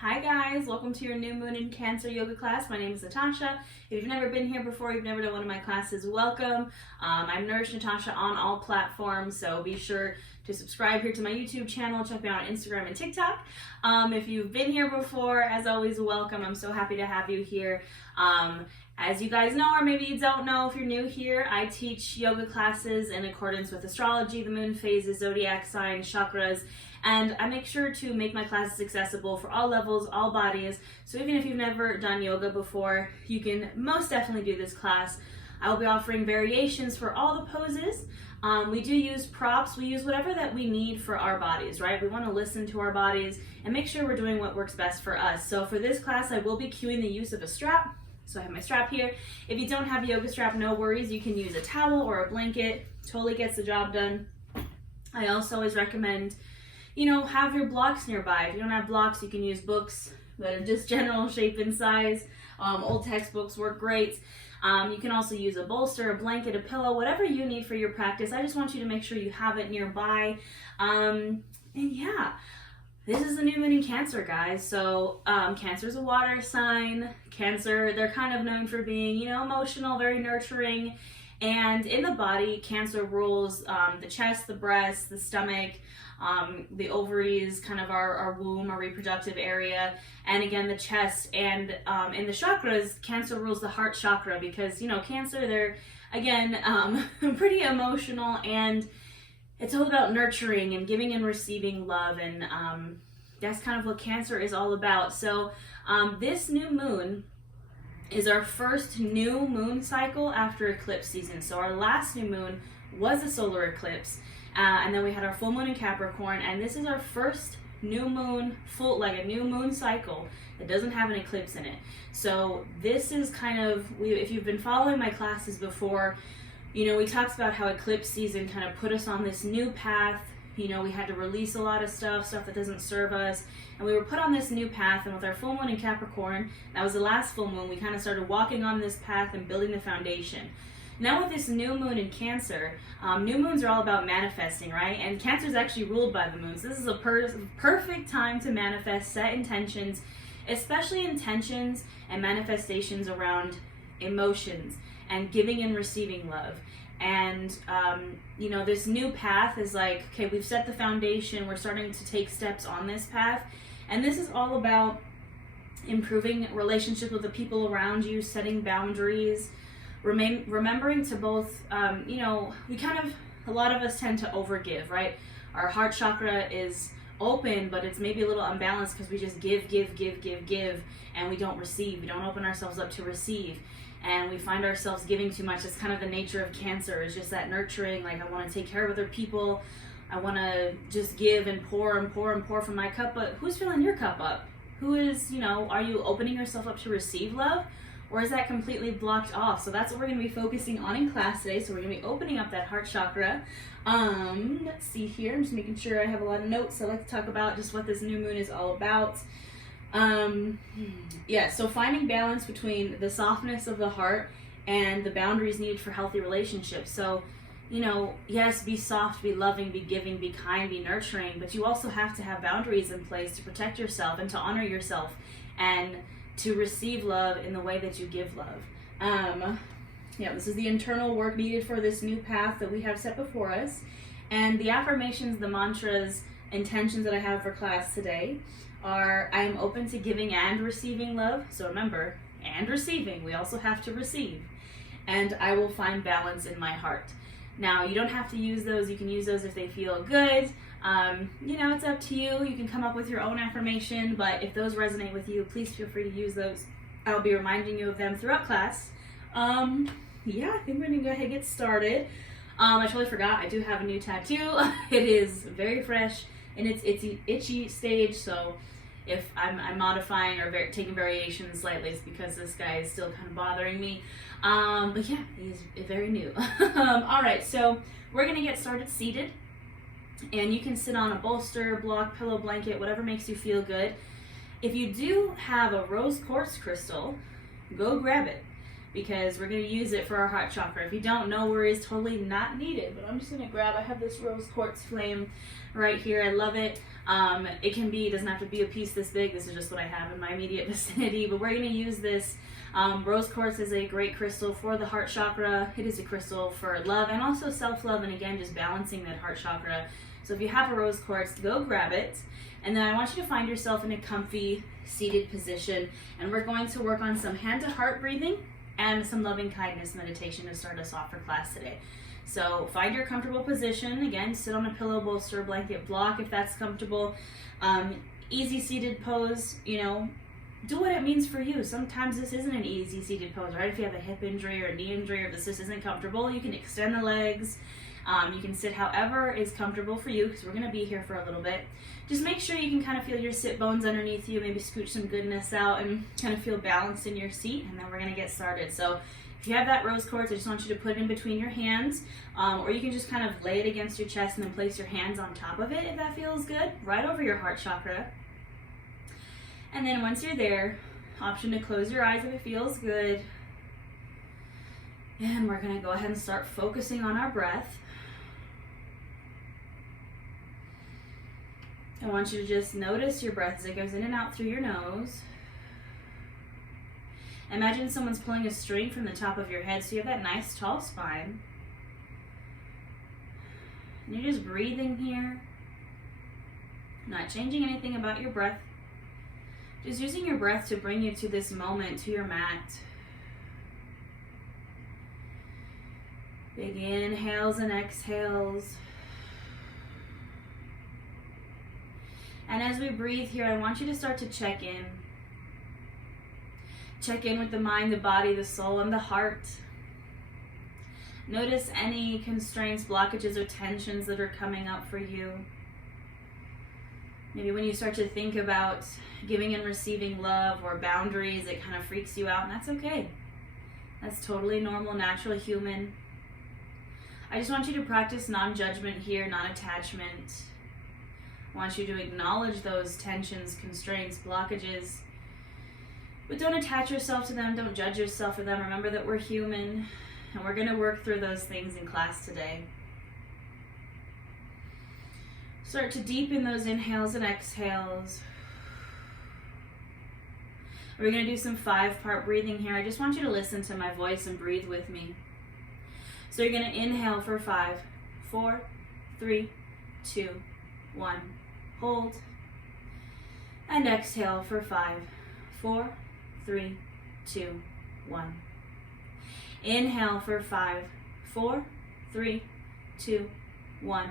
Hi guys, welcome to your new moon in Cancer yoga class. My name is Natasha. If you've never been here before, you've never done one of my classes, welcome. I'm Nourish Natasha on all platforms, so be sure to subscribe here to my YouTube channel. Check me out on Instagram and TikTok. If you've been here before, as always, welcome. I'm so happy to have you here. As you guys know, or maybe you don't know if you're new here, I teach yoga classes in accordance with astrology, the moon phases, zodiac signs, chakras, and I make sure to make my classes accessible for all levels, all bodies. So even if you've never done yoga before, you can most definitely do this class. I will be offering variations for all the poses. We do use props. We use whatever that we need for our bodies, right? We want to listen to our bodies and make sure we're doing what works best for us. So for this class, I will be cueing the use of a strap. So I have my strap here. If you don't have a yoga strap, no worries. You can use a towel or a blanket. Totally gets the job done. I also always recommend, have your blocks nearby. If you don't have blocks, you can use books that are just general shape and size. Old textbooks work great. You can also use a bolster, a blanket, a pillow, whatever you need for your practice. I just want you to make sure you have it nearby. And yeah, this is the new moon in Cancer, guys. So Cancer is a water sign. Cancer, they're kind of known for being, emotional, very nurturing. And in the body, Cancer rules the chest, the breast, the stomach, the ovaries, kind of our womb, our reproductive area, and again the chest. And in the chakras, Cancer rules the heart chakra because Cancer, they're again pretty emotional, and it's all about nurturing and giving and receiving love, and that's kind of what Cancer is all about. So this new moon is our first new moon cycle after eclipse season. So our last new moon was a solar eclipse, and then we had our full moon in Capricorn, and this is our first new moon, like a new moon cycle that doesn't have an eclipse in it. So this is kind of, if you've been following my classes before, we talked about how eclipse season kind of put us on this new path. We had to release a lot of stuff that doesn't serve us, and we were put on this new path. And with our full moon in Capricorn, that was the last full moon, we kind of started walking on this path and building the foundation. Now with this new moon in Cancer, new moons are all about manifesting, right? And Cancer is actually ruled by the moons. This is a perfect time to manifest, set intentions, especially intentions and manifestations around emotions and giving and receiving love. And this new path is like, okay, we've set the foundation, we're starting to take steps on this path, and this is all about improving relationships with the people around you, setting boundaries, remembering to both, a lot of us tend to overgive, right? Our heart chakra is open, but it's maybe a little unbalanced because we just give, and we don't receive. We don't open ourselves up to receive. And we find ourselves giving too much. It's kind of the nature of Cancer. It's just that nurturing, like I want to take care of other people. I want to just give and pour from my cup. But who's filling your cup up? Who is, are you opening yourself up to receive love? Or is that completely blocked off? So that's what we're going to be focusing on in class today. So we're going to be opening up that heart chakra. Let's see here. I'm just making sure I have a lot of notes. I like to talk about just what this new moon is all about. So finding balance between the softness of the heart and the boundaries needed for healthy relationships. So, yes, be soft, be loving, be giving, be kind, be nurturing, but you also have to have boundaries in place to protect yourself and to honor yourself and to receive love in the way that you give love. This is the internal work needed for this new path that we have set before us. And the affirmations, the mantras, intentions that I have for class today are, I am open to giving and receiving love. So remember, and receiving, we also have to receive. And I will find balance in my heart. Now, you don't have to use those. You can use those if they feel good. It's up to you. You can come up with your own affirmation, but if those resonate with you, please feel free to use those. I'll be reminding you of them throughout class. I think we're gonna go ahead and get started. I totally forgot, I do have a new tattoo. It is very fresh in its itchy stage, so if I'm modifying or taking variations slightly, it's because this guy is still kind of bothering me. But yeah, he's very new. All right, so we're gonna get started seated, and you can sit on a bolster, block, pillow, blanket, whatever makes you feel good. If you do have a rose quartz crystal, go grab it, because we're going to use it for our heart chakra. If you don't, no worries, totally not needed. But I'm just going to grab, I have this rose quartz flame right here. I love it. It can be, it doesn't have to be a piece this big. This is just what I have in my immediate vicinity. But we're going to use this. Rose quartz is a great crystal for the heart chakra. It is a crystal for love and also self-love, and again, just balancing that heart chakra. So if you have a rose quartz, go grab it. And then I want you to find yourself in a comfy seated position, and we're going to work on some hand to heart breathing and some loving kindness meditation to start us off for class today. So find your comfortable position. Again, sit on a pillow, bolster, blanket, block if that's comfortable. Easy seated pose, you know, do what it means for you. Sometimes this isn't an easy seated pose, right? If you have a hip injury or a knee injury, or if this just isn't comfortable, you can extend the legs. You can sit however is comfortable for you, because we're going to be here for a little bit. Just make sure you can kind of feel your sit bones underneath you, maybe scooch some goodness out and kind of feel balanced in your seat, and then we're going to get started. So if you have that rose quartz, I just want you to put it in between your hands, or you can just kind of lay it against your chest and then place your hands on top of it if that feels good, right over your heart chakra. And then once you're there, option to close your eyes if it feels good. And we're going to go ahead and start focusing on our breath. I want you to just notice your breath as it goes in and out through your nose. Imagine someone's pulling a string from the top of your head, so you have that nice tall spine. And you're just breathing here, not changing anything about your breath. Just using your breath to bring you to this moment, to your mat. Big inhales and exhales. And as we breathe here, I want you to start to check in. Check in with the mind, the body, the soul, and the heart. Notice any constraints, blockages, or tensions that are coming up for you. Maybe when you start to think about giving and receiving love or boundaries, it kind of freaks you out, and that's okay. That's totally normal, natural, human. I just want you to practice non-judgment here, non-attachment. I want you to acknowledge those tensions, constraints, blockages, but don't attach yourself to them, don't judge yourself for them. Remember that we're human, and we're going to work through those things in class today. Start to deepen those inhales and exhales. We're going to do some 5-part breathing here. I just want you to listen to my voice and breathe with me. So you're going to inhale for 5, 4, 3, 2, 1. Hold. And exhale for 5, 4, 3, 2, 1. Inhale for 5, 4, 3, 2, 1.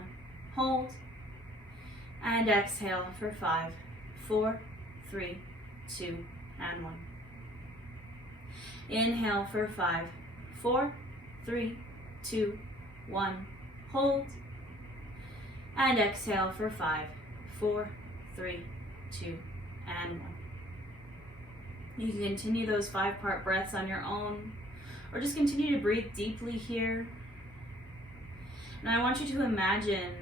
Hold. And exhale for 5, 4, 3, 2, and 1. Inhale for 5, 4, 3, 2, 1. Hold. And exhale for 5, 4, 3, 2, and 1. You can continue those 5-part breaths on your own, or just continue to breathe deeply here. And I want you to imagine,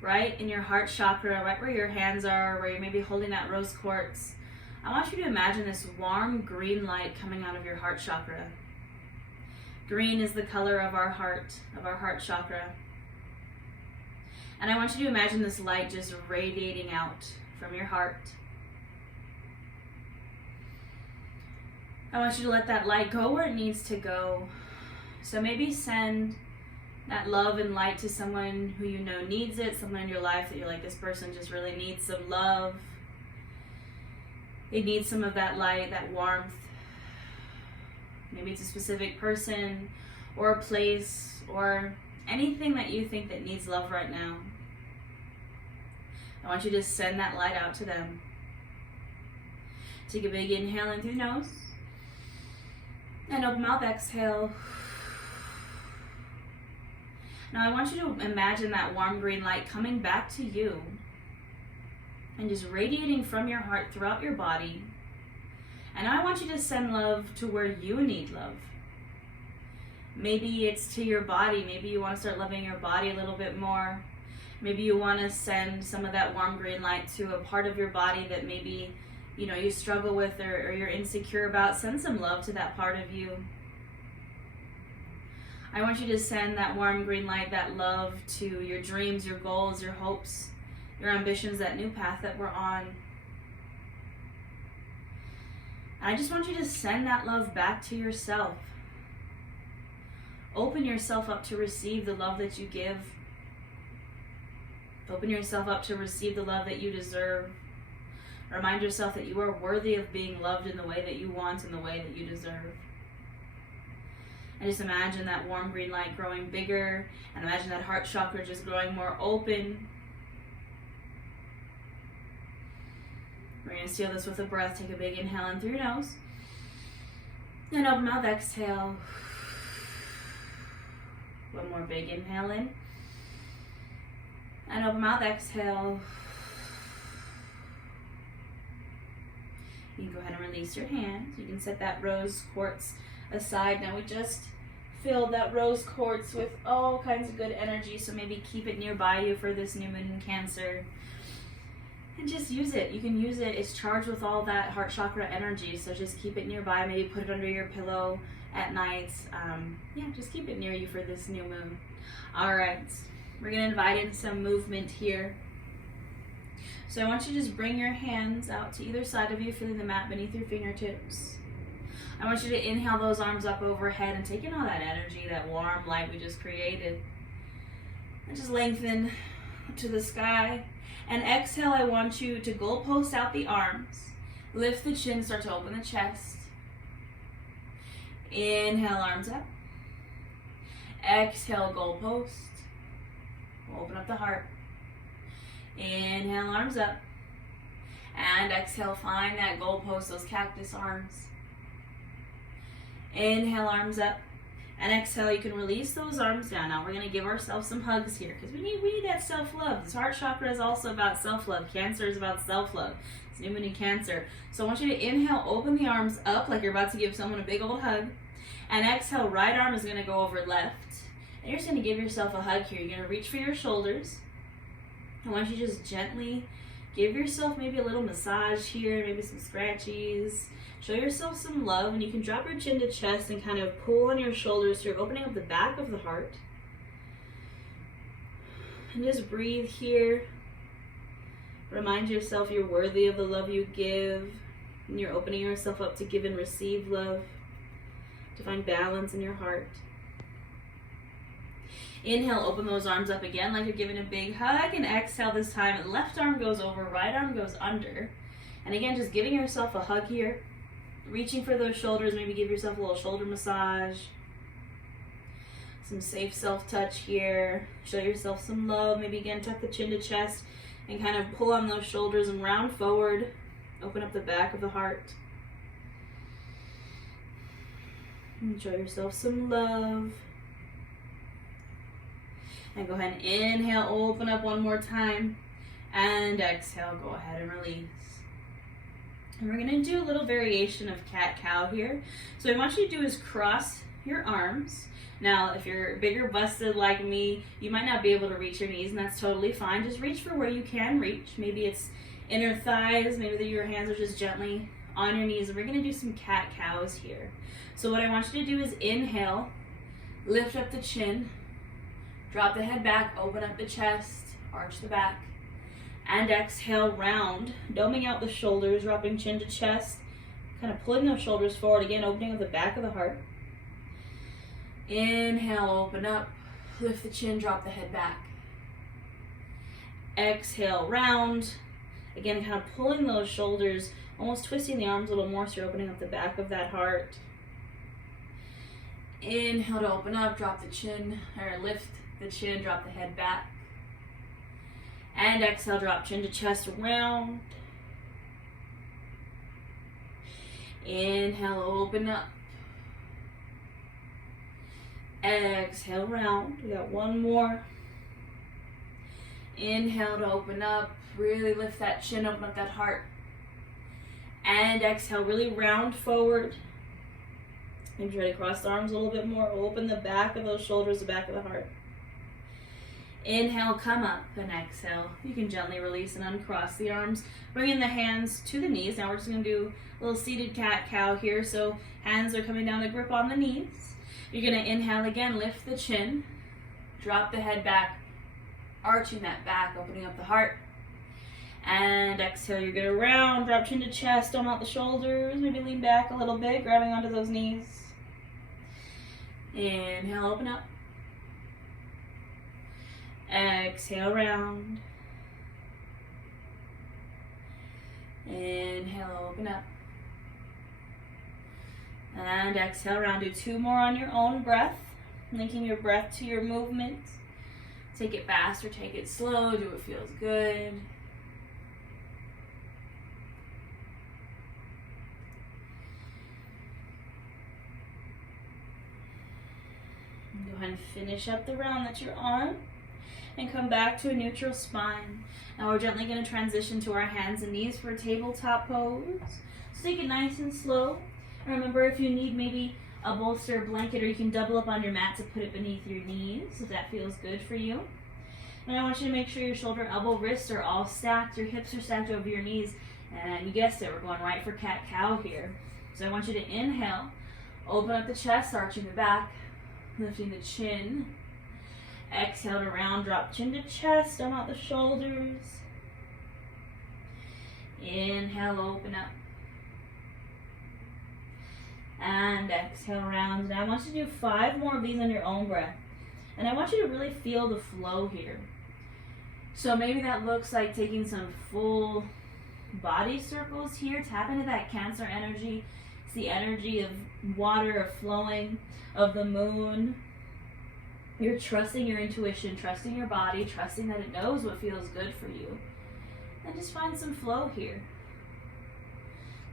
right in your heart chakra, right where your hands are, where you may be holding that rose quartz, I want you to imagine this warm green light coming out of your heart chakra. Green is the color of our heart chakra. And I want you to imagine this light just radiating out from your heart. I want you to let that light go where it needs to go. So maybe send that love and light to someone who you know needs it, someone in your life that you're like, this person just really needs some love. They need some of that light, that warmth. Maybe it's a specific person or a place or anything that you think that needs love right now. I want you to send that light out to them. Take a big inhale in through your nose. And open mouth, exhale. Now I want you to imagine that warm green light coming back to you and just radiating from your heart throughout your body. And I want you to send love to where you need love. Maybe it's to your body. Maybe you want to start loving your body a little bit more. Maybe you want to send some of that warm green light to a part of your body that maybe you struggle with or you're insecure about. Send some love to that part of you. I want you to send that warm green light, that love to your dreams, your goals, your hopes, your ambitions, that new path that we're on. I just want you to send that love back to yourself. Open yourself up to receive the love that you give. Open yourself up to receive the love that you deserve. Remind yourself that you are worthy of being loved in the way that you want and the way that you deserve. And just imagine that warm green light growing bigger, and imagine that heart chakra just growing more open. We're going to seal this with a breath. Take a big inhale in through your nose. And open mouth, exhale. One more big inhale in. And open mouth, exhale. You can go ahead and release your hands. You can set that rose quartz aside. Now we just filled that rose quartz with all kinds of good energy, so maybe keep it nearby you for this new moon in Cancer. And just use it. You can use it. It's charged with all that heart chakra energy, so just keep it nearby. Maybe put it under your pillow at night. Yeah, just keep it near you for this new moon. All right, we're going to invite in some movement here. So I want you to just bring your hands out to either side of you, feeling the mat beneath your fingertips. I want you to inhale those arms up overhead and take in all that energy, that warm light we just created. And just lengthen to the sky. And exhale, I want you to goalpost out the arms. Lift the chin, start to open the chest. Inhale, arms up. Exhale, goalpost. Open up the heart. Inhale, arms up. And exhale, find that goalpost, those cactus arms. Inhale, arms up. And exhale, you can release those arms down. Now we're going to give ourselves some hugs here because we need that self-love. This heart chakra is also about self-love. Cancer is about self-love. It's new moon in Cancer. So I want you to inhale, open the arms up like you're about to give someone a big old hug. And exhale, right arm is going to go over left. And you're just going to give yourself a hug here. You're going to reach for your shoulders. I want you to just gently give yourself maybe a little massage here, maybe some scratchies. Show yourself some love, and you can drop your chin to chest and kind of pull on your shoulders so you're opening up the back of the heart. And just breathe here. Remind yourself you're worthy of the love you give, and you're opening yourself up to give and receive love, to find balance in your heart. Inhale, open those arms up again like you're giving a big hug, and exhale this time. Left arm goes over, right arm goes under. And again, just giving yourself a hug here. Reaching for those shoulders, maybe give yourself a little shoulder massage. Some safe self-touch here. Show yourself some love. Maybe again, tuck the chin to chest and kind of pull on those shoulders and round forward. Open up the back of the heart. And show yourself some love. And go ahead and inhale, open up one more time. And exhale, go ahead and release. And we're going to do a little variation of cat-cow here. So what I want you to do is cross your arms. Now, if you're bigger busted like me, you might not be able to reach your knees, and that's totally fine. Just reach for where you can reach. Maybe it's inner thighs, maybe your hands are just gently on your knees. And we're going to do some cat-cows here. So what I want you to do is inhale, lift up the chin, drop the head back, open up the chest, arch the back. And exhale, round, doming out the shoulders, dropping chin to chest, kind of pulling those shoulders forward, again, opening up the back of the heart. Inhale, open up, lift the chin, drop the head back. Exhale, round, again, kind of pulling those shoulders, almost twisting the arms a little more so you're opening up the back of that heart. Inhale to open up, drop the chin, or lift the chin, drop the head back. And exhale, drop chin to chest, round. Inhale, open up. Exhale, round. We got one more. Inhale to open up. Really lift that chin, open up that heart. And exhale, really round forward. Maybe try to cross the arms a little bit more. Open the back of those shoulders, the back of the heart. Inhale, come up, and exhale. You can gently release and uncross the arms. Bringing the hands to the knees. Now we're just going to do a little seated cat-cow here. So hands are coming down to grip on the knees. You're going to inhale again, lift the chin, drop the head back, arching that back, opening up the heart. And exhale, you're going to round, drop chin to chest, dome out the shoulders, maybe lean back a little bit, grabbing onto those knees. Inhale, open up. Exhale, round. Inhale, open up. And exhale, round. Do 2 more on your own breath, linking your breath to your movement. Take it fast or take it slow, do what feels good. Go ahead and finish up the round that you're on and come back to a neutral spine. Now we're gently going to transition to our hands and knees for a tabletop pose. So take it nice and slow. And remember, if you need maybe a bolster, a blanket, or you can double up on your mat to put it beneath your knees if that feels good for you. And I want you to make sure your shoulder, elbow, wrists are all stacked, your hips are stacked over your knees. And you guessed it, we're going right for cat-cow here. So I want you to inhale, open up the chest, arching the back, lifting the chin. Exhale to round, drop chin to chest, dome out the shoulders. Inhale, open up. And exhale, round. Now I want you to do 5 more of these on your own breath. And I want you to really feel the flow here. So maybe that looks like taking some full body circles here. Tap into that Cancer energy. It's the energy of water, of flowing, of the moon. You're trusting your intuition, trusting your body, trusting that it knows what feels good for you. And just find some flow here.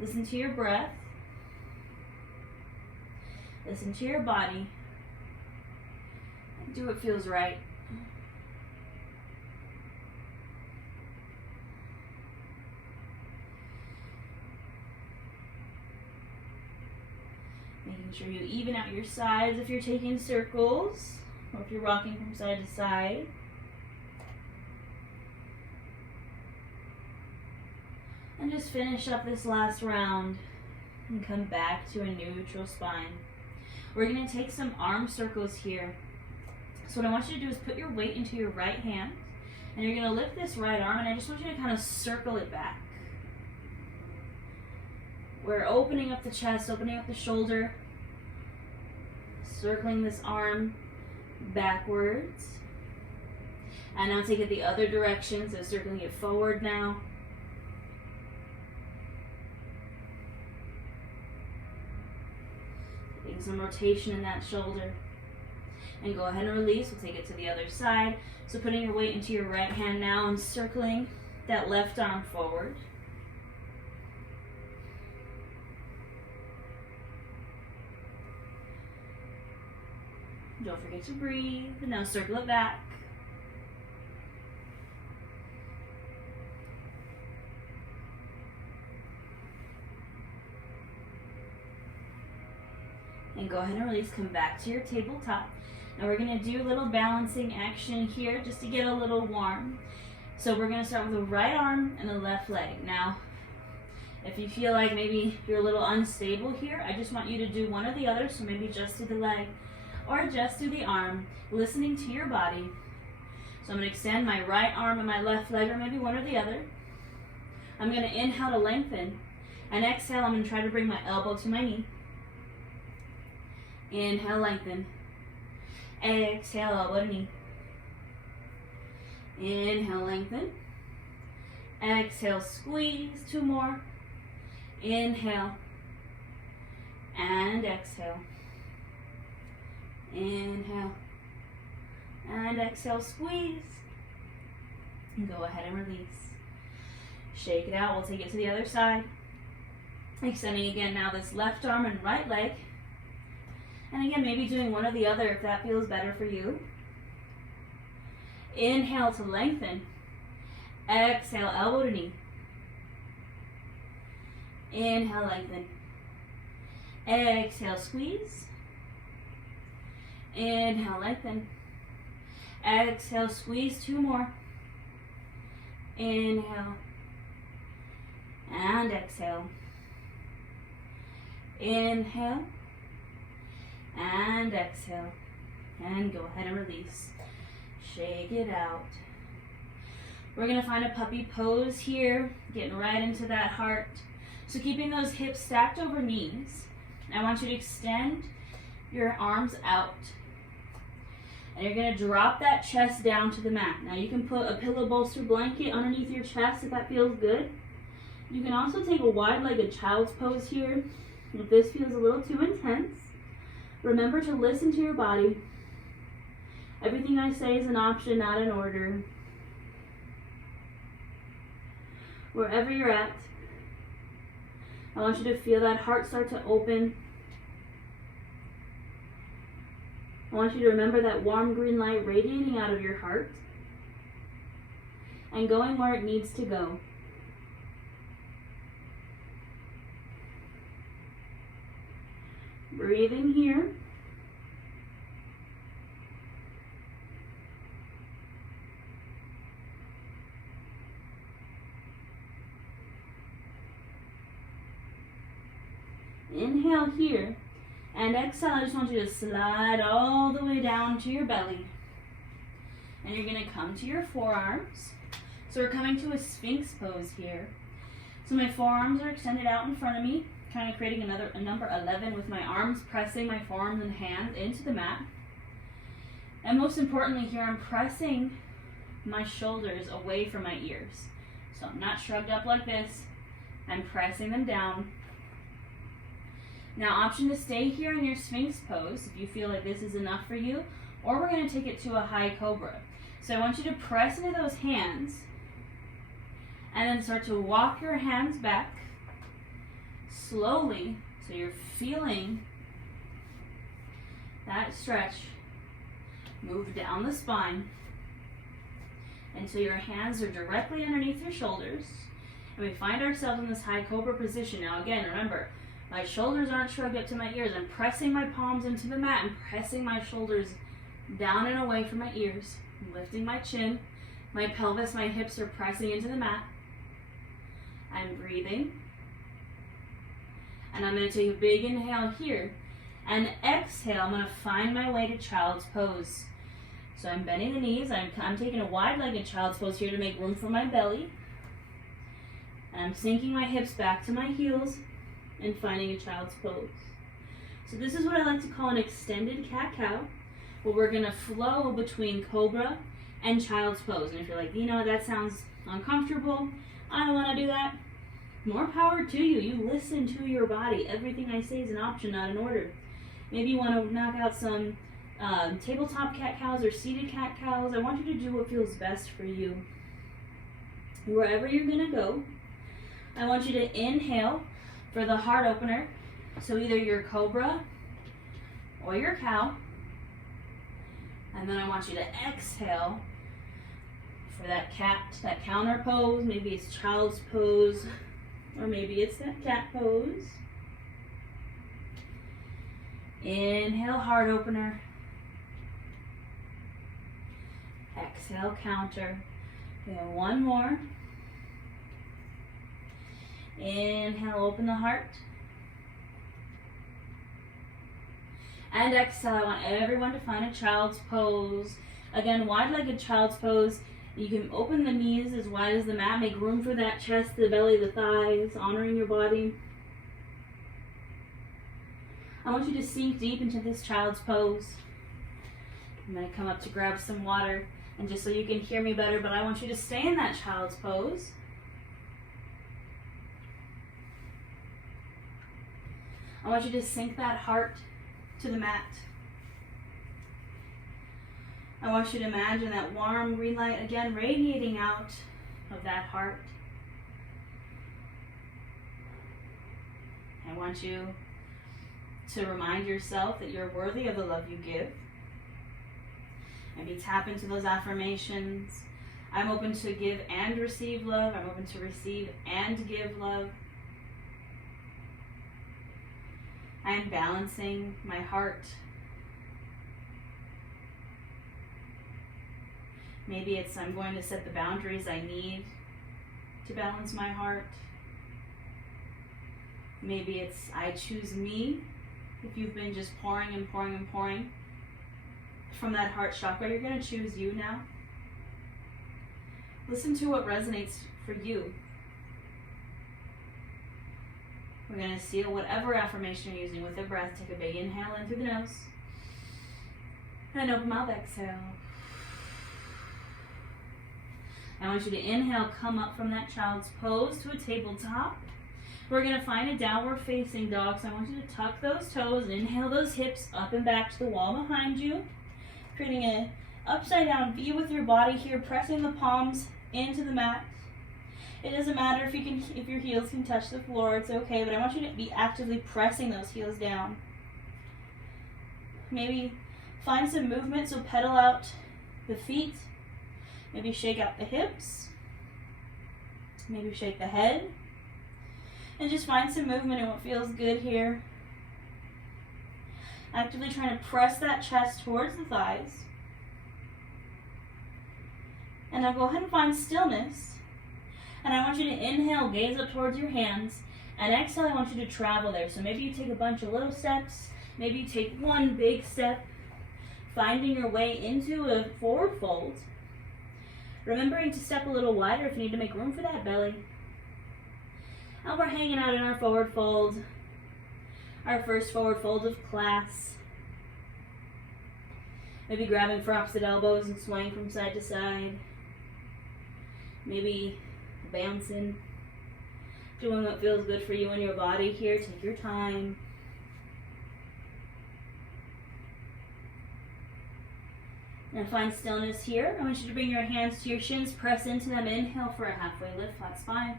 Listen to your breath. Listen to your body. And do what feels right. Making sure you even out your sides if you're taking circles, or if you're rocking from side to side. And just finish up this last round and come back to a neutral spine. We're going to take some arm circles here. So what I want you to do is put your weight into your right hand, and you're going to lift this right arm, and I just want you to kind of circle it back. We're opening up the chest, opening up the shoulder, circling this arm backwards. And now take it the other direction, so circling it forward now. Getting some rotation in that shoulder. And go ahead and release. We'll take it to the other side. So putting your weight into your right hand now and circling that left arm forward. Don't forget to breathe. And now circle it back. And go ahead and release. Come back to your tabletop. Now we're going to do a little balancing action here just to get a little warm. So we're going to start with the right arm and the left leg. Now, if you feel like maybe you're a little unstable here, I just want you to do one or the other. So maybe just do the leg or just do the arm, listening to your body. So I'm going to extend my right arm and my left leg, or maybe one or the other. I'm going to inhale to lengthen, and exhale, I'm going to try to bring my elbow to my knee. Inhale, lengthen. Exhale, elbow to knee. Inhale, lengthen. Exhale, squeeze. 2 more. Inhale. And exhale. Inhale. And exhale, squeeze. And go ahead and release. Shake it out. We'll take it to the other side. Extending again now this left arm and right leg. And again, maybe doing one or the other if that feels better for you. Inhale to lengthen. Exhale, elbow to knee. Inhale, lengthen. Exhale, squeeze. Inhale, lengthen. Exhale, squeeze. 2 more. Inhale. And exhale. Inhale. And exhale. And go ahead and release. Shake it out. We're going to find a puppy pose here, getting right into that heart. So keeping those hips stacked over knees. I want you to extend your arms out. And you're going to drop that chest down to the mat. Now you can put a pillow bolster blanket underneath your chest if that feels good. You can also take a wide-legged child's pose here if this feels a little too intense. Remember to listen to your body. Everything I say is an option, not an order. Wherever you're at, I want you to feel that heart start to open. I want you to remember that warm green light radiating out of your heart and going where it needs to go. Breathing here. Inhale here, and exhale. I just want you to slide all the way down to your belly. And you're going to come to your forearms. So we're coming to a Sphinx pose here. So my forearms are extended out in front of me, kind of creating a number 11 with my arms pressing my forearms and hands into the mat. And most importantly here, I'm pressing my shoulders away from my ears. So I'm not shrugged up like this. I'm pressing them down. Now, option to stay here in your Sphinx pose if you feel like this is enough for you, or we're going to take it to a high Cobra. So I want you to press into those hands and then start to walk your hands back slowly so you're feeling that stretch. Move down the spine until your hands are directly underneath your shoulders. And we find ourselves in this high Cobra position. Now again, remember, my shoulders aren't shrugged up to my ears. I'm pressing my palms into the mat and pressing my shoulders down and away from my ears. I'm lifting my chin. My pelvis, my hips are pressing into the mat. I'm breathing. And I'm going to take a big inhale here. And exhale, I'm going to find my way to child's pose. So I'm bending the knees. I'm taking a wide-legged child's pose here to make room for my belly. And I'm sinking my hips back to my heels and finding a child's pose. So this is what I like to call an extended cat-cow, where we're going to flow between Cobra and child's pose. And if you're like, you know, that sounds uncomfortable, I don't want to do that, more power to you. You listen to your body. Everything I say is an option, not an order. Maybe you want to knock out some tabletop cat-cows or seated cat-cows. I want you to do what feels best for you. Wherever you're going to go, I want you to inhale for the heart opener. So either your Cobra or your cow. And then I want you to exhale for that cat, that counter pose. Maybe it's child's pose, or maybe it's that cat pose. Inhale, heart opener. Exhale, counter. And one more. Inhale, open the heart. And exhale, I want everyone to find a child's pose. Again, wide-legged child's pose. You can open the knees as wide as the mat. Make room for that chest, the belly, the thighs, honoring your body. I want you to sink deep into this child's pose. I'm going to come up to grab some water, and just so you can hear me better, but I want you to stay in that child's pose. I want you to sink that heart to the mat. I want you to imagine that warm green light again radiating out of that heart. I want you to remind yourself that you're worthy of the love you give. Maybe tap into those affirmations. I'm open to give and receive love. I'm open to receive and give love. I am balancing my heart. Maybe it's I'm going to set the boundaries I need to balance my heart. Maybe it's I choose me If you've been just pouring and pouring and pouring from that heart chakra, you're going to choose you now. Listen to what resonates for you. We're going to seal whatever affirmation you're using with your breath. Take a big inhale in through the nose. And open mouth, exhale. I want you to inhale, come up from that child's pose to a tabletop. We're going to find a downward facing dog. So I want you to tuck those toes, inhale those hips up and back to the wall behind you. Creating an upside down V with your body here, pressing the palms into the mat. It doesn't matter if your heels can touch the floor, it's okay, but I want you to be actively pressing those heels down. Maybe find some movement, so pedal out the feet. Maybe shake out the hips. Maybe shake the head. And just find some movement in what feels good here. Actively trying to press that chest towards the thighs. And now go ahead and find stillness. And I want you to inhale, gaze up towards your hands. And exhale, I want you to travel there. So maybe you take a bunch of little steps. Maybe you take one big step, finding your way into a forward fold. Remembering to step a little wider if you need to make room for that belly. And we're hanging out in our forward fold. Our first forward fold of class. Maybe grabbing for opposite elbows and swaying from side to side. Maybe bouncing. Doing what feels good for you and your body here. Take your time. Now find stillness here. I want you to bring your hands to your shins, press into them. Inhale for a halfway lift, flat spine.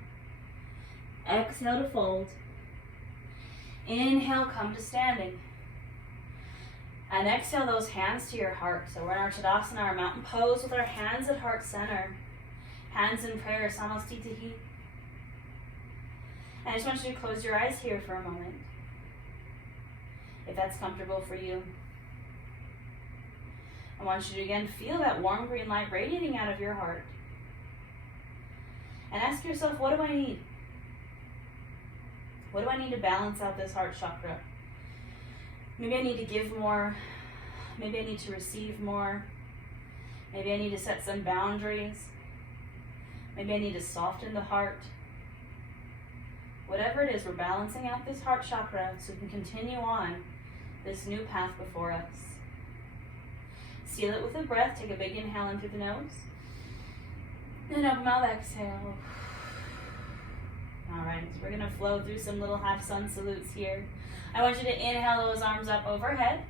Exhale to fold. Inhale, come to standing. And exhale those hands to your heart. So we're in our Tadasana, our mountain pose with our hands at heart center. Hands in prayer, samastitihi. And I just want you to close your eyes here for a moment, if that's comfortable for you. I want you to again feel that warm green light radiating out of your heart. And ask yourself, what do I need? What do I need to balance out this heart chakra? Maybe I need to give more. Maybe I need to receive more. Maybe I need to set some boundaries. Maybe I need to soften the heart. Whatever it is, we're balancing out this heart chakra so we can continue on this new path before us. Seal it with a breath. Take a big inhale in through the nose. And open mouth, exhale. Alright, so we're going to flow through some little half sun salutes here. I want you to inhale those arms up overhead.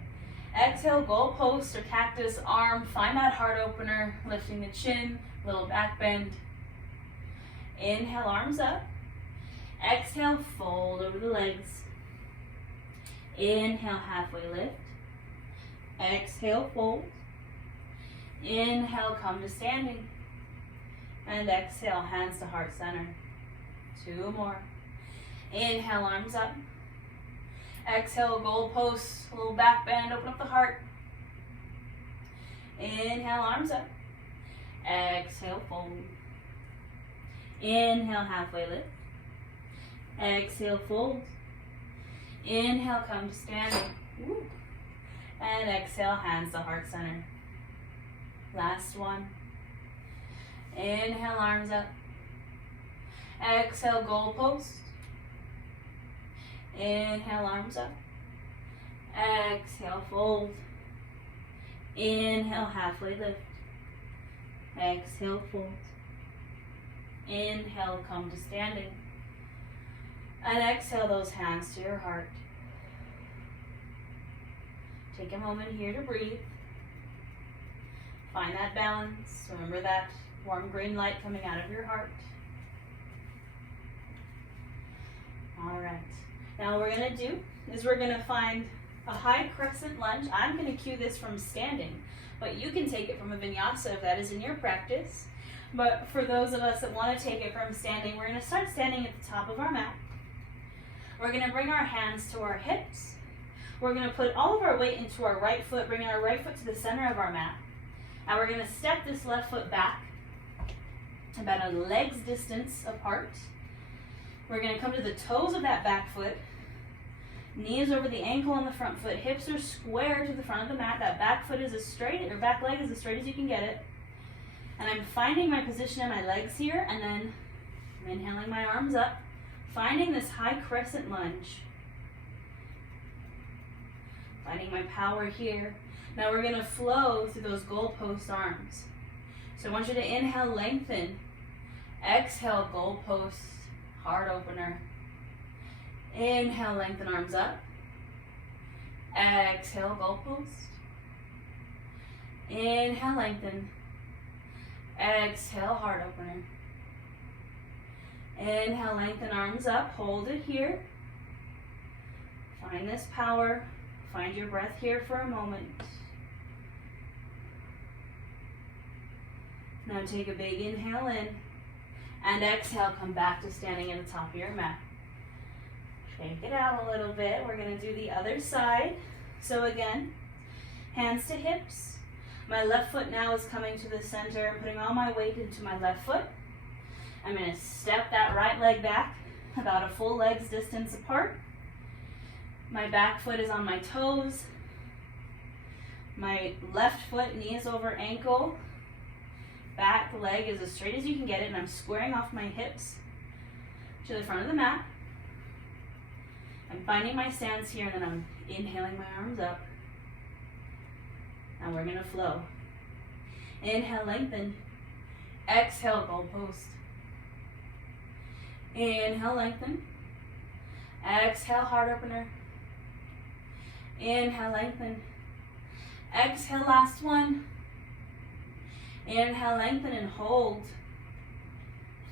Exhale, goalpost or cactus arm. Find that heart opener, lifting the chin, little back bend. Inhale, arms up. Exhale, fold over the legs. Inhale, halfway lift. Exhale, fold. Inhale, come to standing. And exhale, hands to heart center. 2 more. Inhale, arms up. Exhale, goalpost, little back bend, open up the heart. Inhale, arms up. Exhale, fold. Inhale, halfway lift. Exhale, fold. Inhale, come to standing. Woo. And exhale, hands to heart center. Last one. Inhale, arms up. Exhale, goalpost. Inhale, arms up. Exhale, fold. Inhale, halfway lift. Exhale, fold. Inhale, come to standing. And exhale those hands to your heart. Take a moment here to breathe. Find that balance. Remember that warm green light coming out of your heart. Alright. Now what we're going to do is we're going to find a high crescent lunge. I'm going to cue this from standing, but you can take it from a vinyasa if that is in your practice. But for those of us that want to take it from standing, we're going to start standing at the top of our mat. We're going to bring our hands to our hips. We're going to put all of our weight into our right foot, bringing our right foot to the center of our mat. And we're going to step this left foot back about a leg's distance apart. We're going to come to the toes of that back foot, Knees over the ankle on the front foot. Hips are square to the front of the mat. That back foot is as straight, or back leg is as straight as you can get it. And I'm finding my position in my legs here, and then I'm inhaling my arms up, finding this high crescent lunge. Finding my power here. Now we're going to flow through those goalpost arms. So I want you to inhale, lengthen. Exhale, goalpost, heart opener. Inhale, lengthen arms up. Exhale, goalpost. Inhale, lengthen. Exhale, heart opener. Inhale, lengthen arms up. Hold it here. Find this power. Find your breath here for a moment. Now take a big inhale in. And exhale, come back to standing at the top of your mat. Shake it out a little bit. We're going to do the other side. So again, hands to hips. My left foot now is coming to the center. I'm putting all my weight into my left foot. I'm going to step that right leg back about a full leg's distance apart. My back foot is on my toes. My left foot, knee is over ankle. Back leg is as straight as you can get it, and I'm squaring off my hips to the front of the mat. I'm finding my stance here, and then I'm inhaling my arms up. And we're going to flow. Inhale, lengthen. Exhale, goalpost. Inhale, lengthen. Exhale, heart opener. Inhale, lengthen. Exhale, last one. Inhale, lengthen and hold.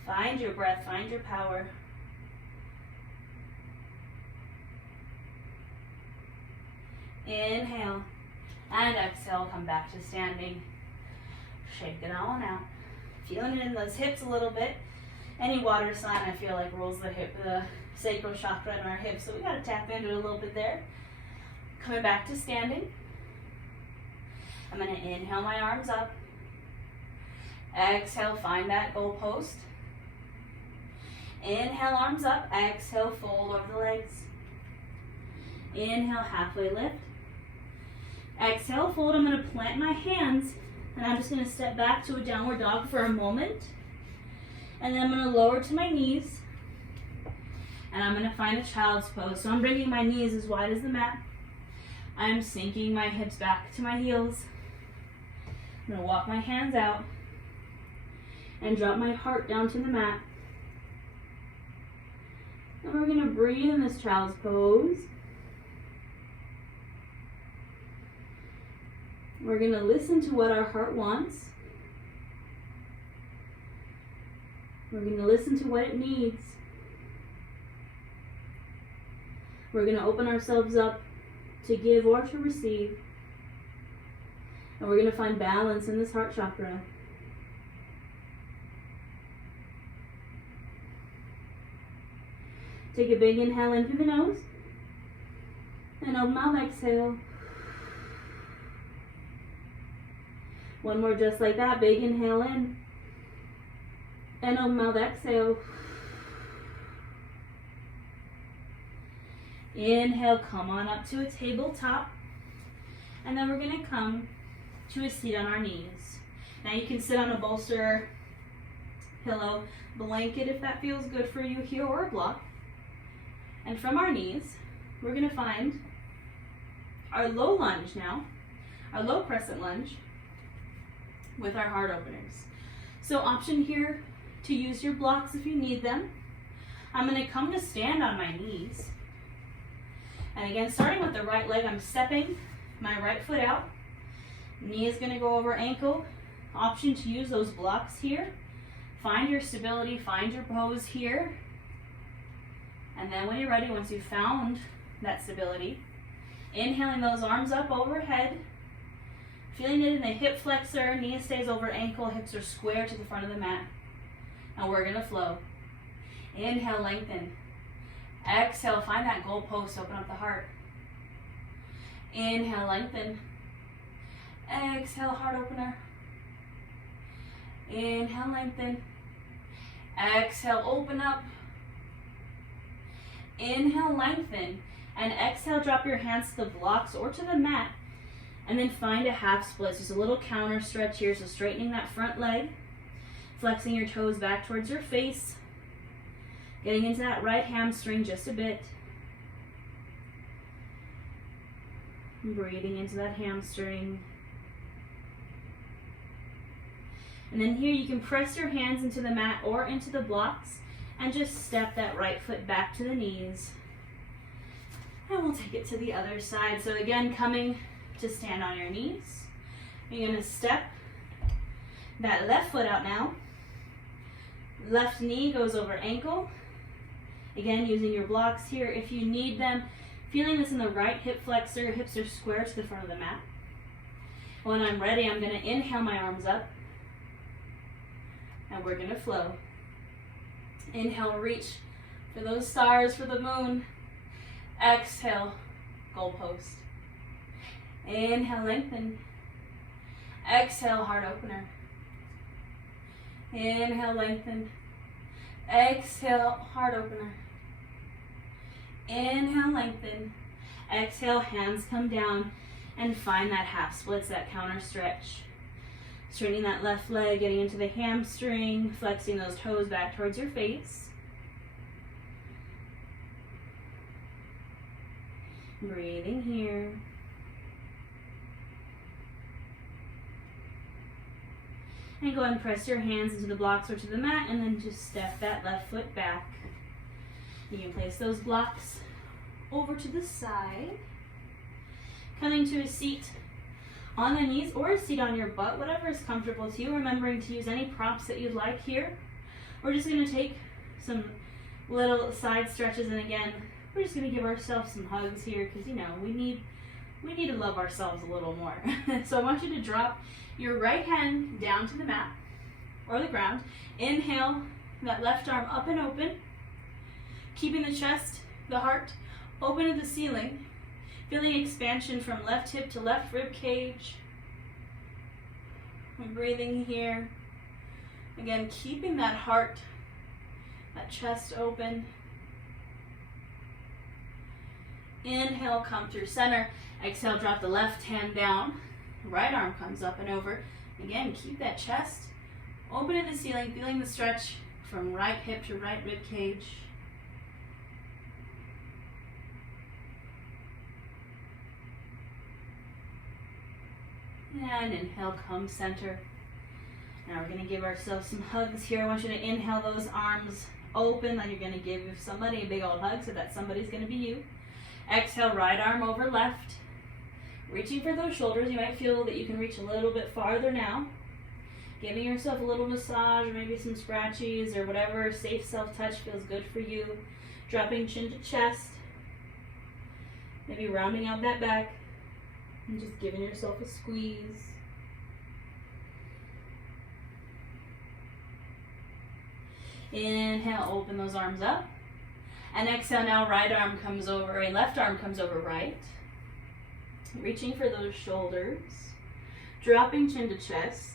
Find your breath, find your power. Inhale and exhale, come back to standing. Shake it on out. Feeling it in those hips a little bit. Any water sign I feel like rolls the sacral chakra in our hips, so we got to tap into it a little bit there. Coming back to standing. I'm going to inhale my arms up. Exhale, find that goalpost. Inhale, arms up. Exhale, fold over the legs. Inhale, halfway lift. Exhale, fold. I'm going to plant my hands, and I'm just going to step back to a downward dog for a moment. And then I'm going to lower to my knees, and I'm going to find a child's pose. So I'm bringing my knees as wide as the mat. I'm sinking my hips back to my heels. I'm going to walk my hands out and drop my heart down to the mat. And we're going to breathe in this child's pose. We're going to listen to what our heart wants. We're going to listen to what it needs. We're going to open ourselves up to give or to receive. And we're going to find balance in this heart chakra. Take a big inhale in through the nose. And open mouth, exhale. One more just like that. Big inhale in. And open mouth, exhale. Inhale, come on up to a tabletop. And then we're going to come to a seat on our knees. Now you can sit on a bolster, pillow, blanket if that feels good for you here, or a block. And from our knees, we're going to find our low lunge now, our low crescent lunge with our heart openers. So option here to use your blocks if you need them. I'm going to come to stand on my knees. And again, starting with the right leg, I'm stepping my right foot out. Knee is going to go over ankle. Option to use those blocks here. Find your stability, find your pose here. And then when you're ready, once you've found that stability, inhaling those arms up overhead, feeling it in the hip flexor, knee stays over ankle, hips are square to the front of the mat. And we're going to flow. Inhale, lengthen. Exhale, find that goalpost, open up the heart. Inhale, lengthen. Exhale, heart opener. Inhale, lengthen. Exhale, open up. Inhale, lengthen. And exhale, drop your hands to the blocks or to the mat. And then find a half split. So just a little counter stretch here. So straightening that front leg. Flexing your toes back towards your face. Getting into that right hamstring just a bit. Breathing into that hamstring. And then here you can press your hands into the mat or into the blocks and just step that right foot back to the knees. And we'll take it to the other side. So again, coming to stand on your knees. You're going to step that left foot out now. Left knee goes over ankle. Again, using your blocks here if you need them. Feeling this in the right hip flexor. Hips are square to the front of the mat. When I'm ready, I'm going to inhale my arms up. And we're going to flow. Inhale, reach for those stars, for the moon. Exhale, goalpost. Inhale, lengthen. Exhale, heart opener. Inhale, lengthen. Exhale, heart opener. Inhale, lengthen. Exhale, hands come down and find that half splits, that counter stretch. Straightening that left leg, getting into the hamstring, flexing those toes back towards your face. Breathing here. And go ahead and press your hands into the blocks or to the mat and then just step that left foot back. You can place those blocks over to the side. Coming to a seat on the knees or a seat on your butt, whatever is comfortable to you. Remembering to use any props that you'd like here. We're just going to take some little side stretches, and again, we're just going to give ourselves some hugs here because, you know, we need to love ourselves a little more. So I want you to drop your right hand down to the mat or the ground. Inhale, that left arm up and open. Keeping the chest, the heart, open to the ceiling. Feeling expansion from left hip to left rib cage. I'm breathing here. Again, keeping that heart, that chest open. Inhale, come through center. Exhale, drop the left hand down. Right arm comes up and over. Again, keep that chest open to the ceiling, feeling the stretch from right hip to right rib cage. And inhale, come center. Now we're going to give ourselves some hugs here. I want you to inhale those arms open, like you're going to give somebody a big old hug, so that somebody's going to be you. Exhale, right arm over left. Reaching for those shoulders. You might feel that you can reach a little bit farther now. Giving yourself a little massage or maybe some scratchies or whatever safe self-touch feels good for you. Dropping chin to chest. Maybe rounding out that back. And just giving yourself a squeeze. Inhale, open those arms up. And exhale, now right arm comes over, or left arm comes over right. Reaching for those shoulders. Dropping chin to chest.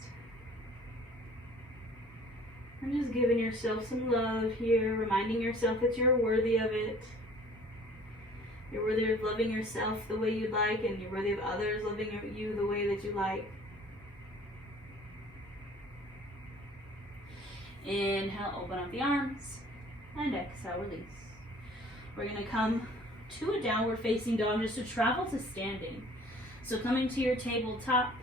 And just giving yourself some love here, reminding yourself that you're worthy of it. You're worthy of loving yourself the way you like, and you're worthy of others loving you the way that you like. Inhale, open up the arms, and exhale, release. We're going to come to a downward facing dog just to travel to standing. So coming to your tabletop,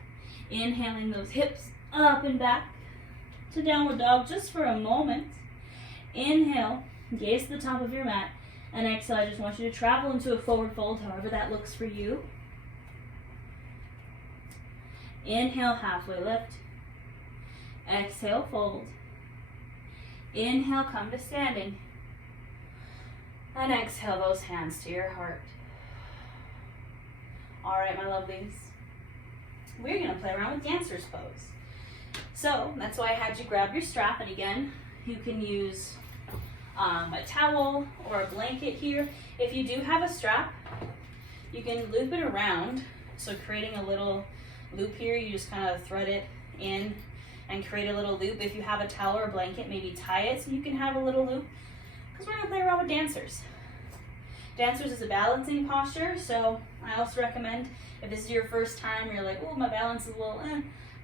inhaling those hips up and back to downward dog just for a moment. Inhale, gaze to the top of your mat, and exhale, I just want you to travel into a forward fold, however that looks for you. Inhale, halfway lift. Exhale, fold. Inhale, come to standing. And exhale those hands to your heart. All right, my lovelies. We're going to play around with Dancer's Pose. So that's why I had you grab your strap. And again, you can use a towel or a blanket here. If you do have a strap, you can loop it around. So creating a little loop here, you just kind of thread it in and create a little loop. If you have a towel or a blanket, maybe tie it so you can have a little loop. Because we're going to play around with dancers. Dancers is a balancing posture, so I also recommend if this is your first time, you're like, oh, my balance is a little,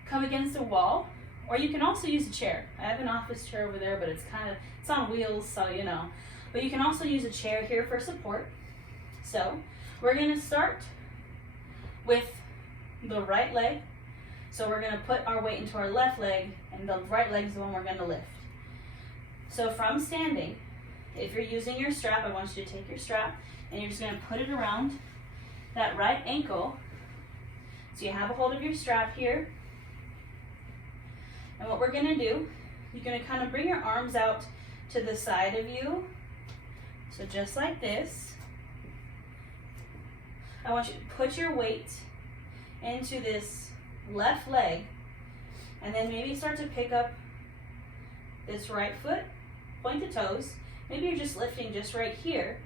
come against a wall. Or you can also use a chair. I have an office chair over there, but it's on wheels, so you know. But you can also use a chair here for support. So we're gonna start with the right leg. So we're gonna put our weight into our left leg, and the right leg is the one we're gonna lift. So from standing, if you're using your strap, I want you to take your strap, and you're just gonna put it around that right ankle. So you have a hold of your strap here. And what we're gonna do, you're gonna kind of bring your arms out to the side of you. So just like this. I want you to put your weight into this left leg, and then maybe start to pick up this right foot, point the toes. Maybe you're just lifting just right here.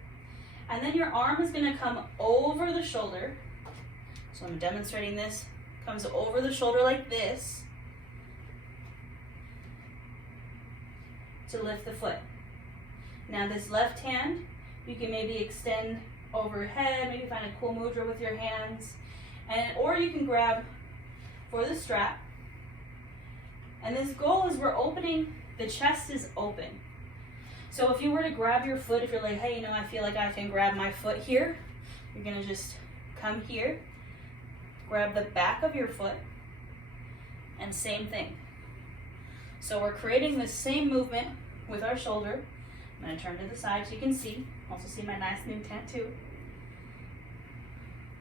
And then your arm is gonna come over the shoulder. So I'm demonstrating this. Comes over the shoulder like this to lift the foot. Now this left hand, you can maybe extend overhead, maybe find a cool mudra with your hands, or you can grab for the strap. And this goal is we're opening, the chest is open. So if you were to grab your foot, if you're like, hey, you know, I feel like I can grab my foot here, you're gonna just come here, grab the back of your foot, and same thing. So we're creating the same movement with our shoulder. I'm gonna turn to the side so you can see. Also see my nice new tent too.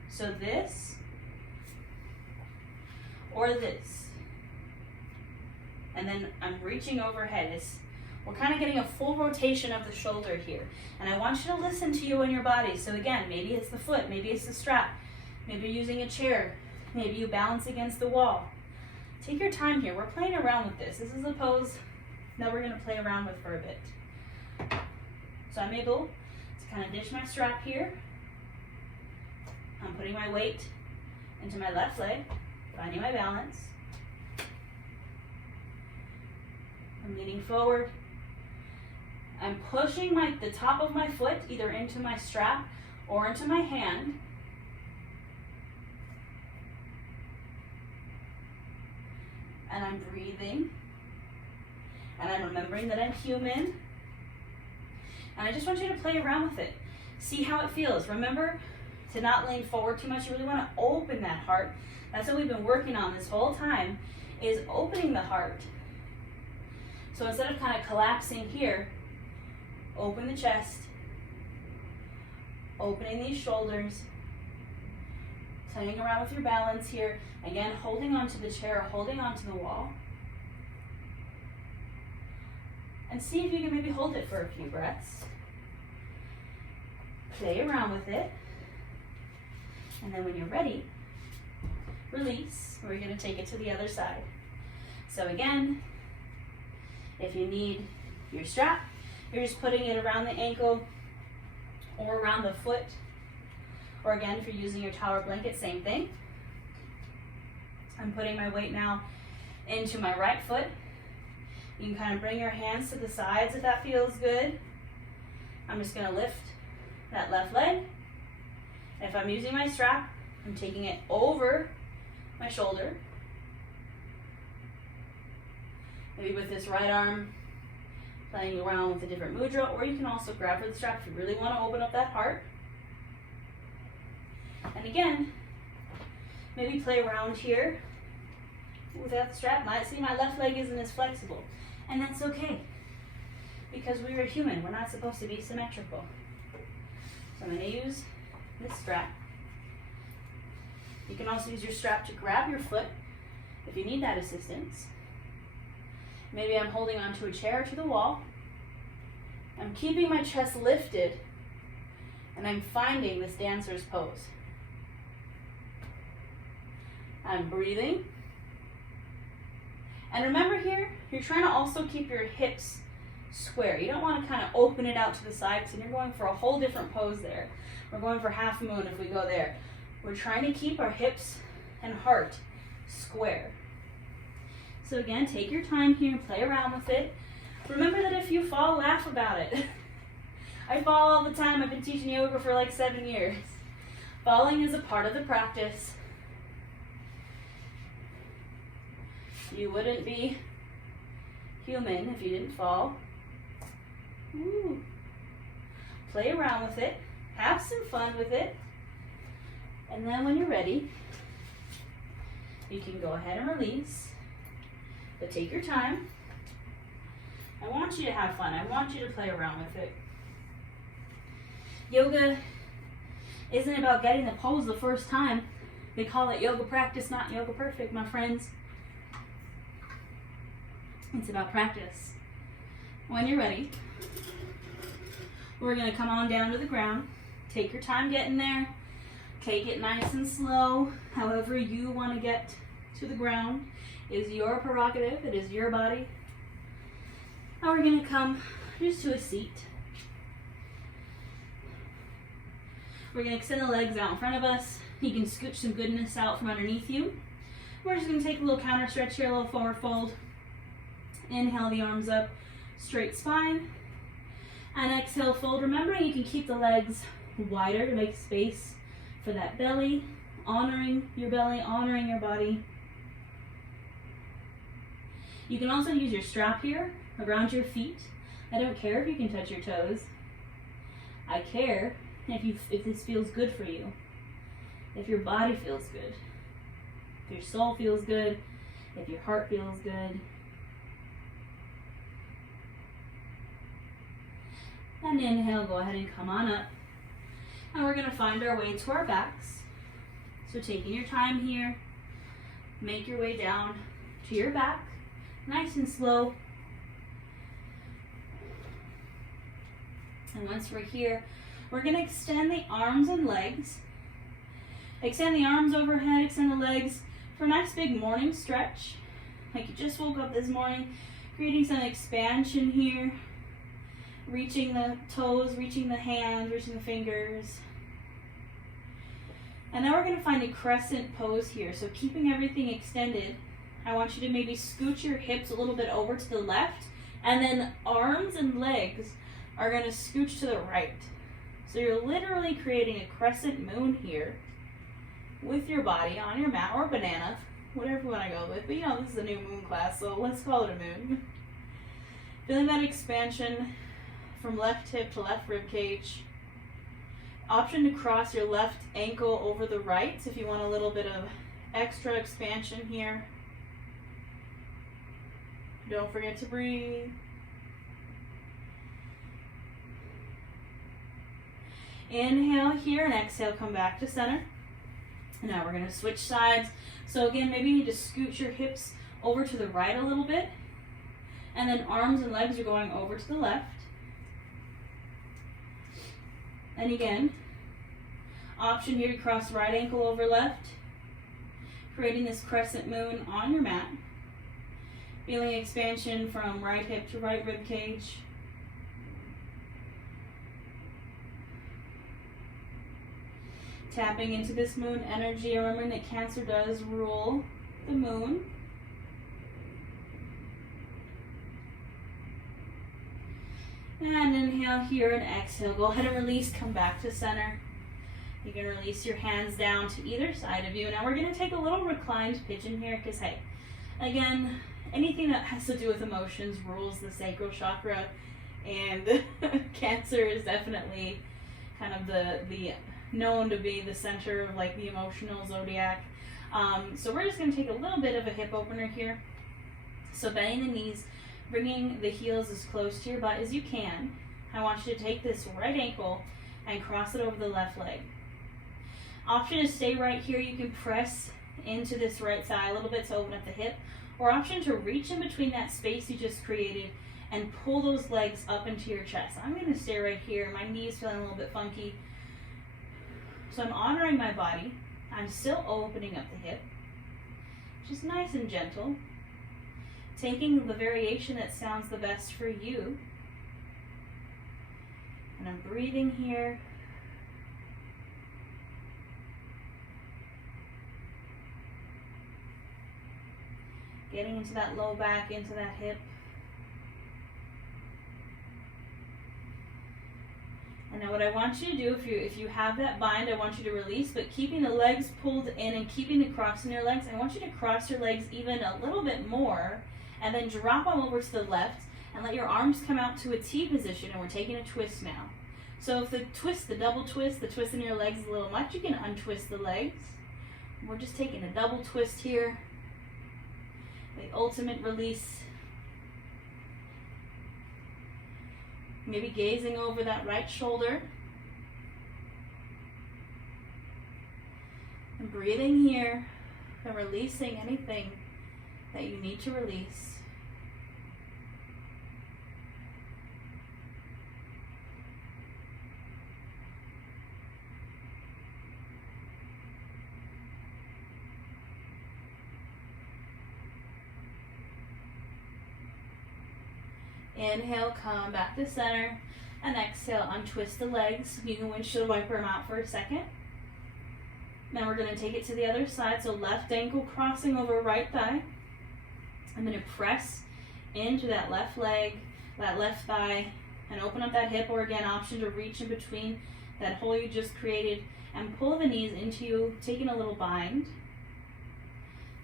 So this, or this. And then I'm reaching overhead. We're kind of getting a full rotation of the shoulder here. And I want you to listen to you and your body. So again, maybe it's the foot, maybe it's the strap, maybe you're using a chair, maybe you balance against the wall. Take your time here. We're playing around with this. This is a pose that we're gonna play around with for a bit. So I'm able to kind of ditch my strap here. I'm putting my weight into my left leg, finding my balance. I'm leaning forward. I'm pushing the top of my foot either into my strap or into my hand. And I'm breathing. And I'm remembering that I'm human. And I just want you to play around with it. See how it feels. Remember to not lean forward too much. You really want to open that heart. That's what we've been working on this whole time, is opening the heart. So instead of kind of collapsing here, open the chest, opening these shoulders, playing around with your balance here. Again, holding onto the chair, holding onto the wall. And see if you can maybe hold it for a few breaths. Play around with it. And then when you're ready, release. We're going to take it to the other side. So again, if you need your strap, you're just putting it around the ankle or around the foot. Or again, if you're using your towel or blanket, same thing. I'm putting my weight now into my right foot. You can kind of bring your hands to the sides if that feels good. I'm just going to lift that left leg. If I'm using my strap, I'm taking it over my shoulder. Maybe with this right arm, playing around with a different mudra, or you can also grab for the strap if you really want to open up that heart. And again, maybe play around here without the strap. See, my left leg isn't as flexible, and that's okay, because we are human. We're not supposed to be symmetrical. So I'm going to use this strap. You can also use your strap to grab your foot if you need that assistance. Maybe I'm holding onto a chair or to the wall. I'm keeping my chest lifted, and I'm finding this dancer's pose. I'm breathing. And remember here, you're trying to also keep your hips square. You don't want to kind of open it out to the sides, and you're going for a whole different pose there. We're going for half moon if we go there. We're trying to keep our hips and heart square. So again, take your time here, play around with it. Remember that if you fall, laugh about it. I fall all the time. I've been teaching yoga for like 7 years. Falling is a part of the practice. You wouldn't be human if you didn't fall. Ooh. Play around with it. Have some fun with it. And then when you're ready, you can go ahead and release. But take your time. I want you to have fun. I want you to play around with it. Yoga isn't about getting the pose the first time. They call it yoga practice, not yoga perfect, my friends. It's about practice. When you're ready, we're going to come on down to the ground. Take your time getting there. Take it nice and slow. However you want to get to the ground is your prerogative. It is your body. Now we're going to come just to a seat. We're going to extend the legs out in front of us. You can scooch some goodness out from underneath you. We're just going to take a little counter stretch here, a little forward fold. Inhale the arms up, straight spine. And exhale, fold. Remembering you can keep the legs wider to make space for that belly. Honoring your belly, honoring your body. You can also use your strap here around your feet. I don't care if you can touch your toes. I care if this feels good for you. If your body feels good. If your soul feels good. If your heart feels good. And inhale, go ahead and come on up. And we're going to find our way to our backs. So taking your time here, make your way down to your back, nice and slow. And once we're here, we're going to extend the arms and legs. Extend the arms overhead, extend the legs for a nice big morning stretch. Like you just woke up this morning, creating some expansion here. Reaching the toes, reaching the hands, reaching the fingers. And now we're going to find a crescent pose here. So keeping everything extended, I want you to maybe scooch your hips a little bit over to the left. And then arms and legs are going to scooch to the right. So you're literally creating a crescent moon here with your body on your mat or banana, whatever you want to go with. But you know, this is a new moon class, so let's call it a moon. Feeling that expansion from left hip to left rib cage. Option to cross your left ankle over the right if you want a little bit of extra expansion here. Don't forget to breathe. Inhale here and exhale, come back to center. Now we're going to switch sides. So again, maybe you need to scoot your hips over to the right a little bit. And then arms and legs are going over to the left. And again, option here to cross right ankle over left, creating this crescent moon on your mat. Feeling expansion from right hip to right rib cage. Tapping into this moon energy, remembering that Cancer does rule the moon. And inhale here and exhale. Go ahead and release, come back to center. You can release your hands down to either side of you. Now we're going to take a little reclined pigeon here because, hey, again, anything that has to do with emotions rules the sacral chakra. And Cancer is definitely kind of the known to be the center of like the emotional zodiac. So we're just going to take a little bit of a hip opener here. So bending the knees, bringing the heels as close to your butt as you can. I want you to take this right ankle and cross it over the left leg. Option is stay right here. You can press into this right thigh a little bit to open up the hip. Or option to reach in between that space you just created and pull those legs up into your chest. I'm going to stay right here. My knee is feeling a little bit funky. So I'm honoring my body. I'm still opening up the hip. Just nice and gentle. Taking the variation that sounds the best for you. And I'm breathing here. Getting into that low back, into that hip. what I want you to do, if you have that bind, I want you to release, but keeping the legs pulled in and keeping the cross in your legs, I want you to cross your legs even a little bit more, and then drop them over to the left, and let your arms come out to a T position, and we're taking a twist now. So if the double twist, the twist in your legs is a little much, you can untwist the legs. We're just taking a double twist here, the ultimate release. Maybe gazing over that right shoulder. And breathing here and releasing anything that you need to release. Inhale, come back to center, and exhale, untwist the legs. You can windshield wiper them out for a second. Now we're going to take it to the other side, so left ankle crossing over right thigh. I'm going to press into that left leg, that left thigh, and open up that hip, or again, option to reach in between that hole you just created, and pull the knees into you, taking a little bind.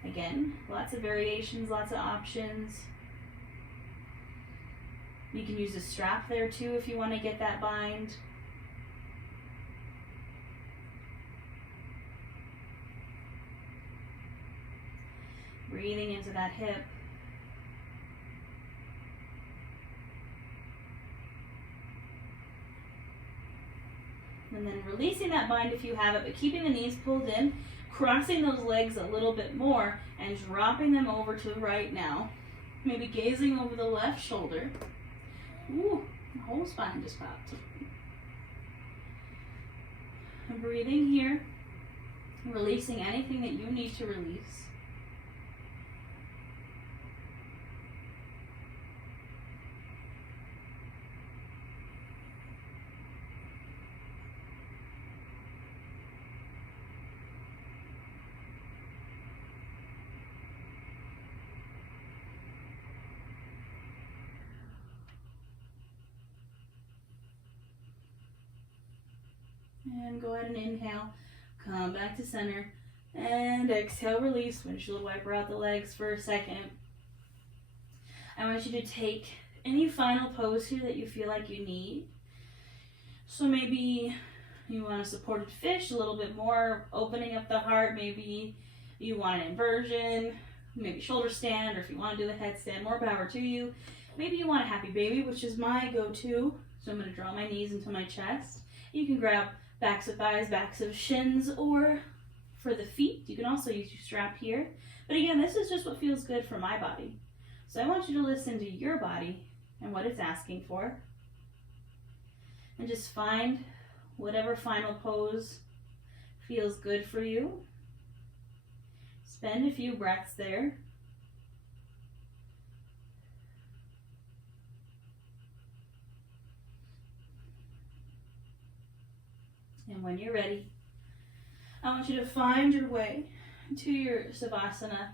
Again, lots of variations, lots of options. You can use a strap there too if you want to get that bind. Breathing into that hip. And then releasing that bind if you have it, but keeping the knees pulled in, crossing those legs a little bit more, and dropping them over to the right now. Maybe gazing over the left shoulder. Ooh, the whole spine just popped. And breathing here, releasing anything that you need to release. And go ahead and inhale, come back to center, and exhale, release. Windshield wiper out the legs for a second. I want you to take any final pose here that you feel like you need. So maybe you want a supported fish a little bit more, opening up the heart. Maybe you want an inversion, maybe shoulder stand, or if you want to do the headstand, more power to you. Maybe you want a happy baby, which is my go-to. So I'm going to draw my knees into my chest. You can grab backs of thighs, backs of shins, or for the feet, you can also use your strap here. But again, this is just what feels good for my body. So I want you to listen to your body and what it's asking for. And just find whatever final pose feels good for you. Spend a few breaths there. And when you're ready, I want you to find your way to your Savasana.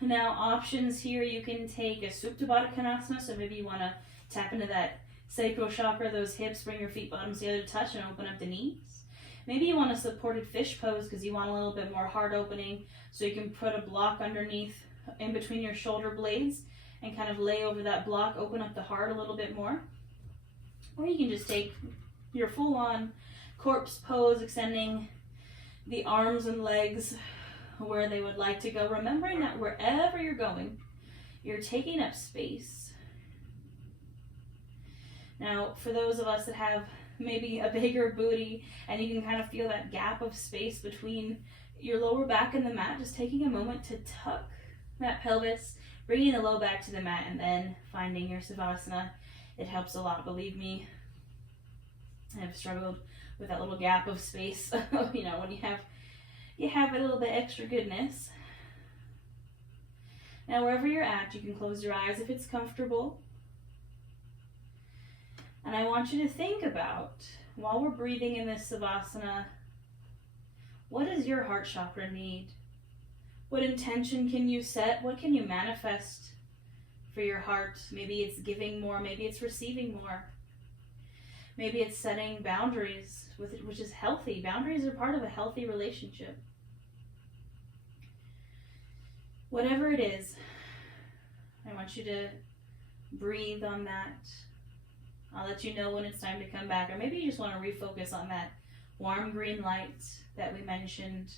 Now, options here, you can take a Supta Baddha Konasana, so maybe you want to tap into that sacral chakra, those hips, bring your feet bottoms together to touch and open up the knees. Maybe you want a supported fish pose because you want a little bit more heart opening, so you can put a block underneath in between your shoulder blades and kind of lay over that block, open up the heart a little bit more. Or you can just take your full-on corpse pose, extending the arms and legs where they would like to go, remembering that wherever you're going, you're taking up space. Now, for those of us that have maybe a bigger booty and you can kind of feel that gap of space between your lower back and the mat, just taking a moment to tuck that pelvis, bringing the low back to the mat, and then finding your Savasana. It helps a lot, believe me. I've struggled with that little gap of space, you know, when you have a little bit extra goodness. Now, wherever you're at, you can close your eyes if it's comfortable. And I want you to think about, while we're breathing in this Savasana, what does your heart chakra need? What intention can you set? What can you manifest for your heart? Maybe it's giving more, maybe it's receiving more. Maybe it's setting boundaries with it, which is healthy. Boundaries are part of a healthy relationship. Whatever it is, I want you to breathe on that. I'll let you know when it's time to come back. Or maybe you just want to refocus on that warm green light that we mentioned,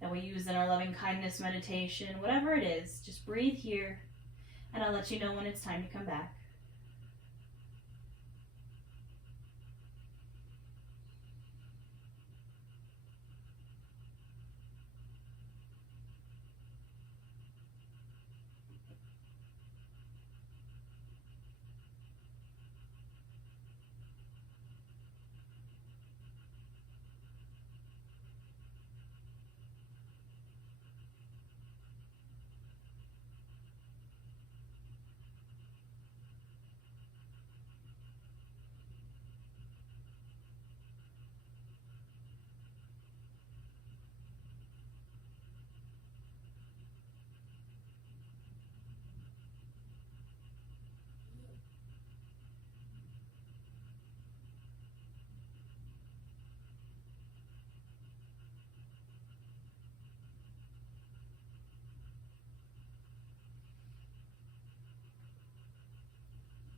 that we use in our loving kindness meditation. Whatever it is, just breathe here, and I'll let you know when it's time to come back.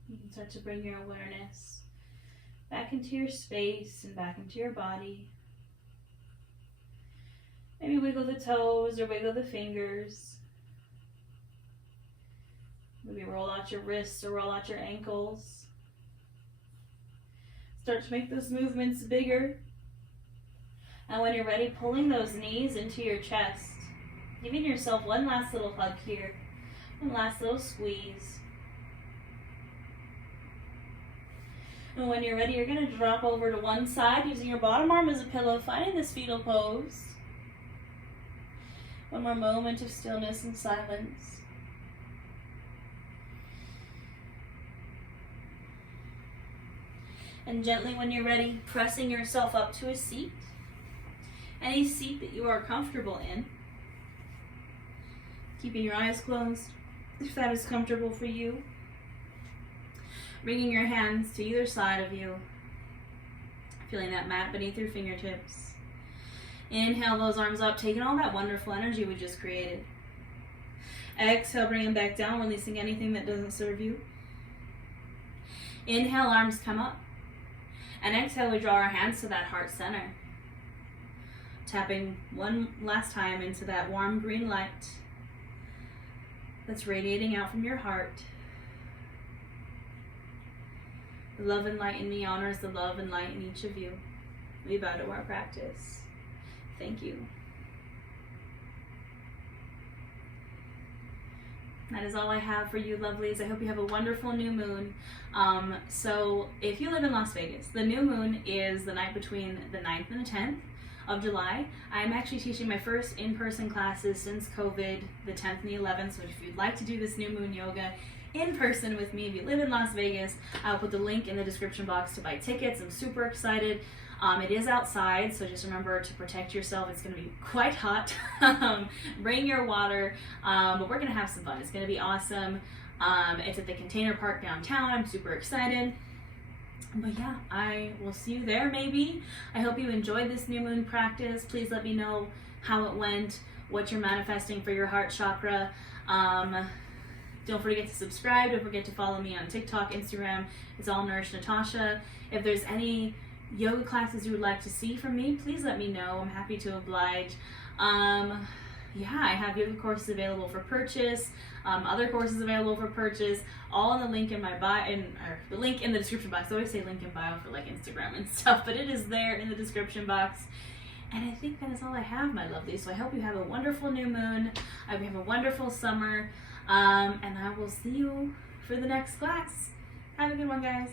You can start to bring your awareness back into your space and back into your body. Maybe wiggle the toes or wiggle the fingers. Maybe roll out your wrists or roll out your ankles. Start to make those movements bigger. And when you're ready, pulling those knees into your chest. Giving yourself one last little hug here. One last little squeeze. And when you're ready, you're going to drop over to one side using your bottom arm as a pillow, finding this fetal pose. One more moment of stillness and silence. And gently, when you're ready, pressing yourself up to a seat. Any seat that you are comfortable in. Keeping your eyes closed, if that is comfortable for you. Bringing your hands to either side of you. Feeling that mat beneath your fingertips. Inhale those arms up, taking all that wonderful energy we just created. Exhale, bring them back down, releasing anything that doesn't serve you. Inhale, arms come up. And exhale, we draw our hands to that heart center. Tapping one last time into that warm green light that's radiating out from your heart. The love and light in me honors the love and light in each of you. We bow to our practice. Thank you. That is all I have for you, lovelies. I hope you have a wonderful new moon. So if you live in Las Vegas, the new moon is the night between the 9th and the 10th of July. I'm actually teaching my first in-person classes since COVID, the 10th and the 11th. So if you'd like to do this new moon yoga in person with me, if you live in Las Vegas, I'll put the link in the description box to buy tickets. I'm super excited. It is outside, so just remember to protect yourself. It's going to be quite hot. Bring your water, but we're going to have some fun. It's going to be awesome. It's at the Container Park downtown. I'm super excited. But yeah, I will see you there maybe. I hope you enjoyed this new moon practice. Please let me know how it went, what you're manifesting for your heart chakra. Don't forget to subscribe. Don't forget to follow me on TikTok, Instagram. It's all Nourish Natasha. If there's any yoga classes you would like to see from me, please let me know. I'm happy to oblige. Yeah, I have yoga courses available for purchase, other courses available for purchase, all in the link in my bio, or the link in the description box. I always say link in bio for like Instagram and stuff, but it is there in the description box. And I think that is all I have, my lovelies. So I hope you have a wonderful new moon. I hope you have a wonderful summer. And I will see you for the next class. Have a good one, guys.